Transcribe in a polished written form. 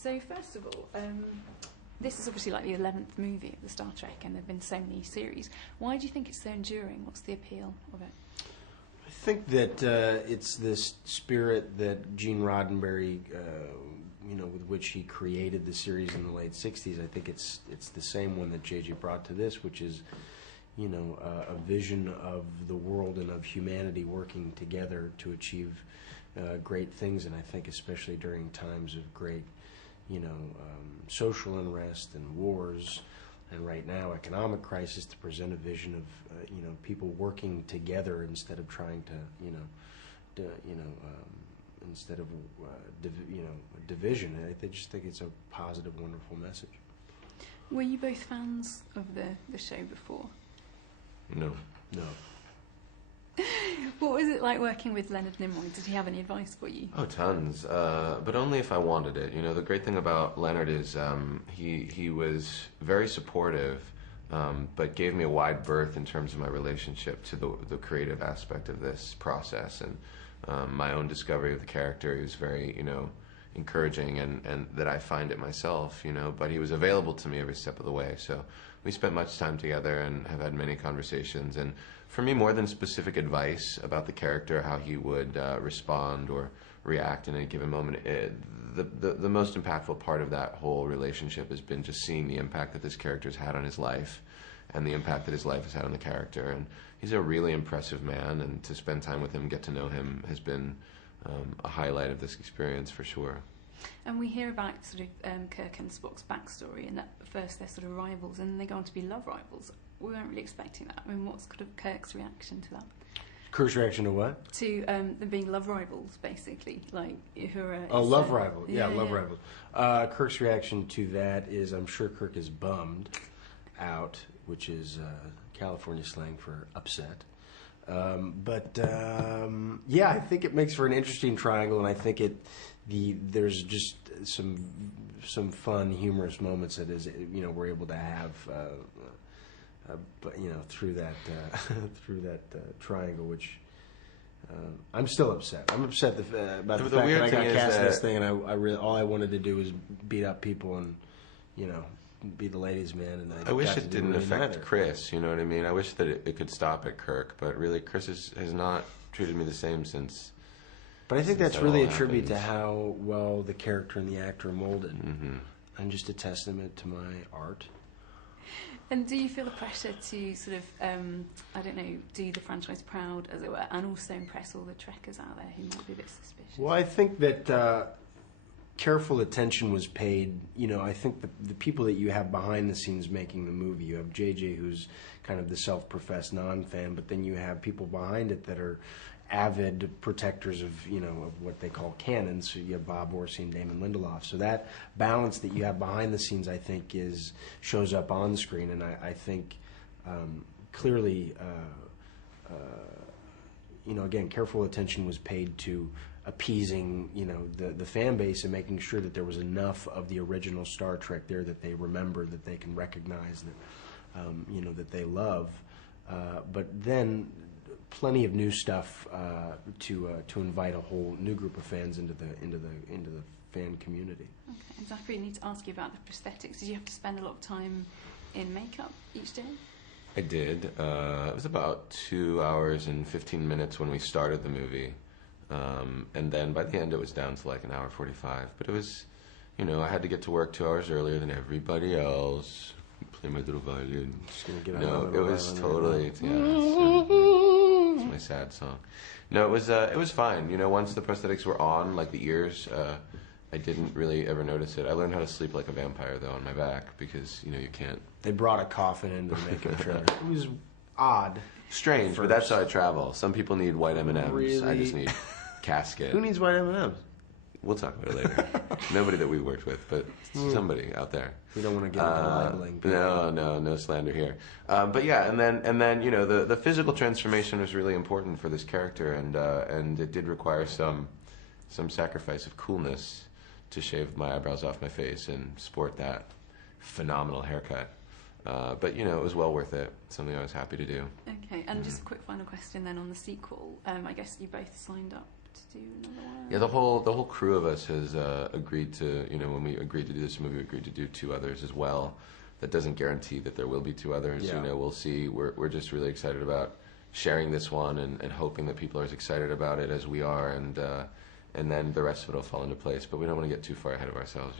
So first of all, this is obviously like the 11th movie of the Star Trek, and there have been so many series. Why do you think it's so enduring? What's the appeal of it? I think that it's this spirit that Gene Roddenberry, with which he created the series in the late '60s. I think it's the same one that J.J. brought to this, which is, a vision of the world and of humanity working together to achieve great things. And I think especially during times of great, social unrest and wars, and right now economic crisis, to present a vision of people working together instead of trying to instead of division. I just think it's a positive, wonderful message. Were you both fans of the show before? No. What was it like working with Leonard Nimoy? Did he have any advice for you? Oh, tons, but only if I wanted it. The great thing about Leonard is he was very supportive, but gave me a wide berth in terms of my relationship to the creative aspect of this process, and my own discovery of the character. He was very, encouraging, and that I find it myself, but he was available to me every step of the way. So we spent much time together and have had many conversations. And for me, more than specific advice about the character, how he would respond or react in any given moment, the most impactful part of that whole relationship has been just seeing the impact that this character's had on his life and the impact that his life has had on the character. And he's a really impressive man, and to spend time with him, get to know him, has been a highlight of this experience for sure. And we hear about sort of Kirk and Spock's backstory, and that first they're sort of rivals, and then they go on to be love rivals. We weren't really expecting that. I mean, what's kind of Kirk's reaction to that? Kirk's reaction to what? To them being love rivals, basically. Like, Uhura. Love rival. Yeah, love rivals. Kirk's reaction to that is, I'm sure Kirk is bummed out, which is California slang for upset. Yeah, I think it makes for an interesting triangle, and I think there's just some fun, humorous moments that we're able to have, through that triangle, which I'm still upset. I'm upset about the fact that I got cast in this thing, and I really all I wanted to do was beat up people and be the ladies' man. And I wish it didn't affect Chris. You know what I mean? I wish that it could stop at Kirk, but really, Chris has not treated me the same since. But I think that's really a tribute to how well the character and the actor are molded, and just a testament to my art. And do you feel the pressure to sort of, do the franchise proud, as it were, and also impress all the Trekkers out there who might be a bit suspicious? Well, I think that careful attention was paid. I think the people that you have behind the scenes making the movie, you have JJ, who's kind of the self-professed non-fan, but then you have people behind it that are avid protectors of of what they call canon. So you have Bob Orsi and Damon Lindelof. So that balance that you have behind the scenes, I think, shows up on screen, and I think clearly, again, careful attention was paid to appeasing the fan base and making sure that there was enough of the original Star Trek there that they remember, that they can recognize, that that they love, but then plenty of new stuff to invite a whole new group of fans into the fan community. Okay, and Zachary, I need to ask you about the prosthetics. Did you have to spend a lot of time in makeup each day? I did. It was about 2 hours and 15 minutes when we started the movie. And then by the end it was down to like an hour 45. But it was, I had to get to work 2 hours earlier than everybody else. Play my little violin. No, it was totally, it's my sad song. No, it was fine. Once the prosthetics were on, like the ears, I didn't really ever notice it. I learned how to sleep like a vampire though on my back, because you can't. They brought a coffin into the makeup trailer. It was odd. Strange, but that's how I travel. Some people need white M&Ms. Really? I just need casket. Who needs white M&Ms? We'll talk about it later. Nobody that we worked with, but somebody out there. We don't want to get into labeling. No slander here. But yeah, and then the physical transformation was really important for this character, and it did require some sacrifice of coolness to shave my eyebrows off my face and sport that phenomenal haircut. But it was well worth it. Something I was happy to do. Okay, and just a quick final question then on the sequel. I guess you both signed up to do another one? Yeah, the whole crew of us has agreed to, when we agreed to do this movie, we agreed to do 2 others as well. That doesn't guarantee that there will be 2 others. Yeah. We'll see. We're just really excited about sharing this one and hoping that people are as excited about it as we are, and then the rest of it will fall into place. But we don't want to get too far ahead of ourselves.